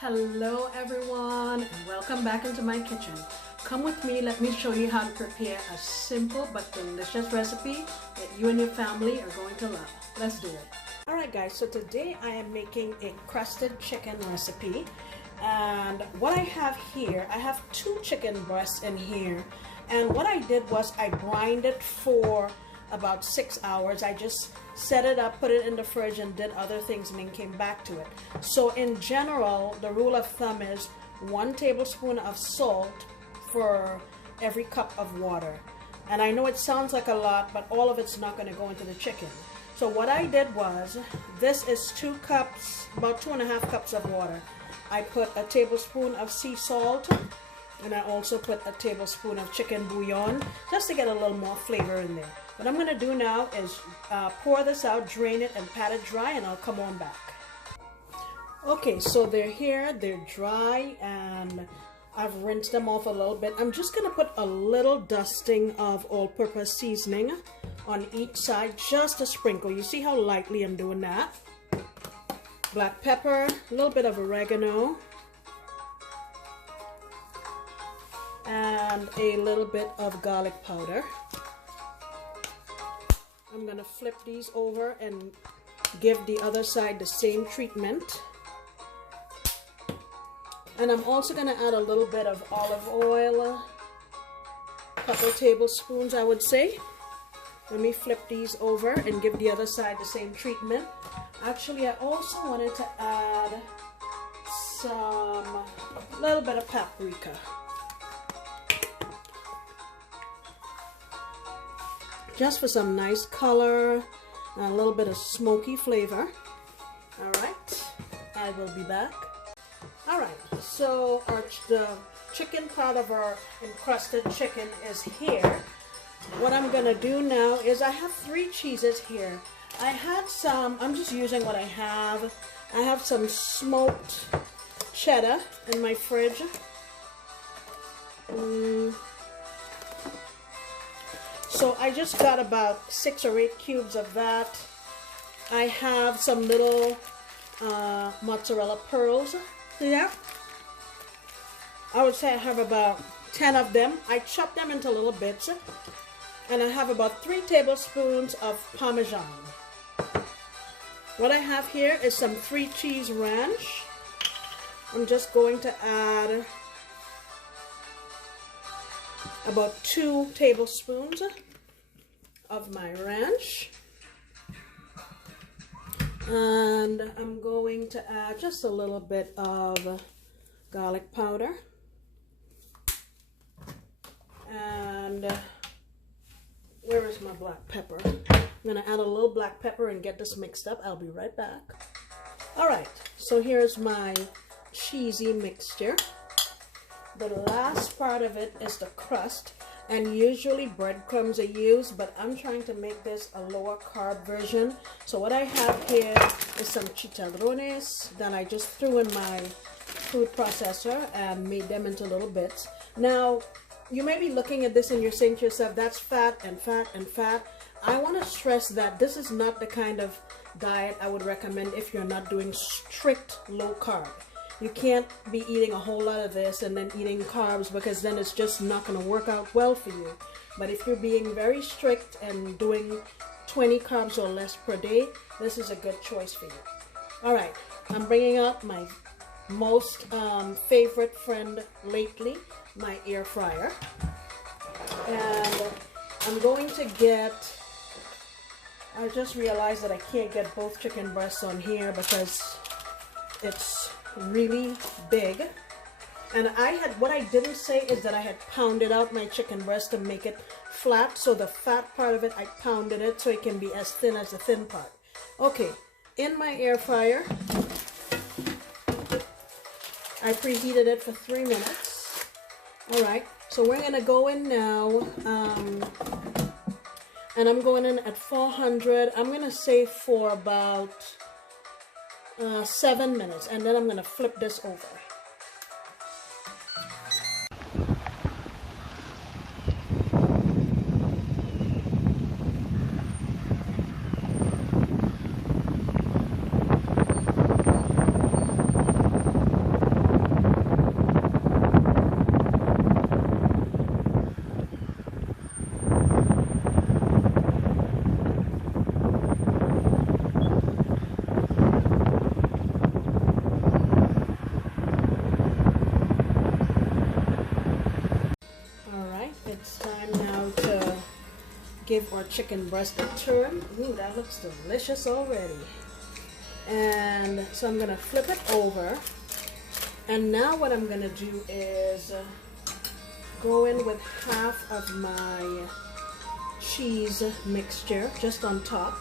Hello everyone and welcome back into my kitchen. Come with me, let me show you how to prepare a simple but delicious recipe that you and your family are going to love. Let's do it. Alright guys, so today I am making a crusted chicken recipe, and what I have here, I have 2 chicken breasts in here, and what I did was I brined it for about 6 hours. I just set it up, put it in the fridge, and did other things, and then came back to it. So in general, the rule of thumb is 1 tablespoon of salt for every cup of water. And I know it sounds like a lot, but all of it's not going to go into the chicken. So what I did was, this is 2 cups, about 2.5 cups of water. I put a tablespoon of sea salt, and I also put a tablespoon of chicken bouillon, just to get a little more flavor in there. What I'm going to do now is pour this out, drain it, and pat it dry, and I'll come on back. Okay, so they're here, they're dry, and I've rinsed them off a little bit. I'm just going to put a little dusting of all-purpose seasoning on each side, just a sprinkle. You see how lightly I'm doing that? Black pepper, a little bit of oregano, and a little bit of garlic powder. I'm going to flip these over and give the other side the same treatment. And I'm also going to add a little bit of olive oil, a couple tablespoons I would say. Let me flip these over and give the other side the same treatment. Actually, I also wanted to add a little bit of paprika. Just for some nice color and a little bit of smoky flavor. Alright, I will be back. Alright, so the chicken part of our encrusted chicken is here. What I'm going to do now is, I have 3 cheeses here. I had some, I'm just using what I have. I have some smoked cheddar in my fridge. So I just got about 6 or 8 cubes of that. I have some little mozzarella pearls. See that? I would say I have about 10 of them. I chopped them into little bits. And I have about 3 tablespoons of Parmesan. What I have here is some 3 cheese ranch. I'm just going to add about 2 tablespoons of my ranch, and I'm going to add just a little bit of garlic powder, and where is my black pepper? I'm going to add a little black pepper and get this mixed up. I'll be right back. Alright, so here's my cheesy mixture. The last part of it is the crust, and usually breadcrumbs are used, but I'm trying to make this a lower carb version. So what I have here is some chicharrones that I just threw in my food processor and made them into little bits. Now, you may be looking at this and you're saying to yourself, that's fat and fat and fat. I want to stress that this is not the kind of diet I would recommend if you're not doing strict low carb. You can't be eating a whole lot of this and then eating carbs, because then it's just not going to work out well for you. But if you're being very strict and doing 20 carbs or less per day, this is a good choice for you. Alright, I'm bringing out my most favorite friend lately, my air fryer. And I'm going to get, I just realized that I can't get both chicken breasts on here because it's really big. And what I didn't say is that I had pounded out my chicken breast to make it flat. So the fat part of it, I pounded it so it can be as thin as the thin part. Okay, in my air fryer, I preheated it for 3 minutes. Alright, so we're going to go in now, and I'm going in at 400. I'm going to say for about 7 minutes, and then I'm going to flip this over. give our chicken breast a turn. Ooh, that looks delicious already. And so I'm gonna flip it over. And now what I'm gonna do is go in with half of my cheese mixture just on top.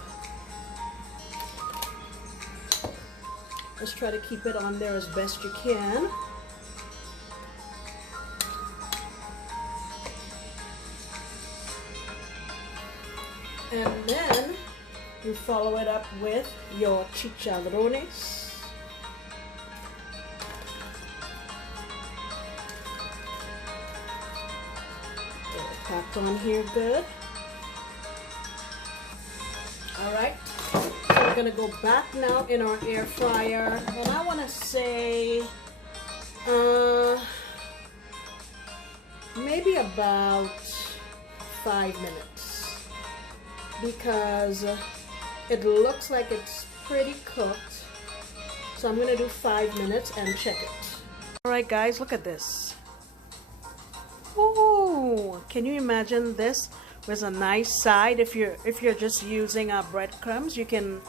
Just try to keep it on there as best you can. And then you follow it up with your chicharrones. Get it packed on here good. Alright, so we're going to go back now in our air fryer, and I want to say maybe about 5 minutes, because it looks like it's pretty cooked. So I'm going to do 5 minutes and check it. Alright guys, look at this. Ooh, can you imagine this with a nice side? If you're just using breadcrumbs, you can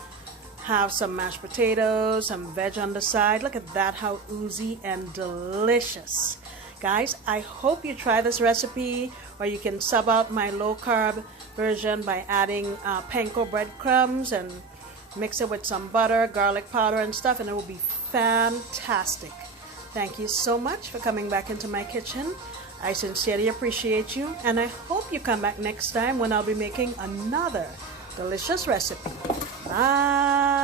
have some mashed potatoes, some veg on the side. Look at that, how oozy and delicious. Guys, I hope you try this recipe, or you can sub out my low carb version by adding panko breadcrumbs and mix it with some butter, garlic powder and stuff, and it will be fantastic. Thank you so much for coming back into my kitchen. I sincerely appreciate you, and I hope you come back next time when I'll be making another delicious recipe. Bye!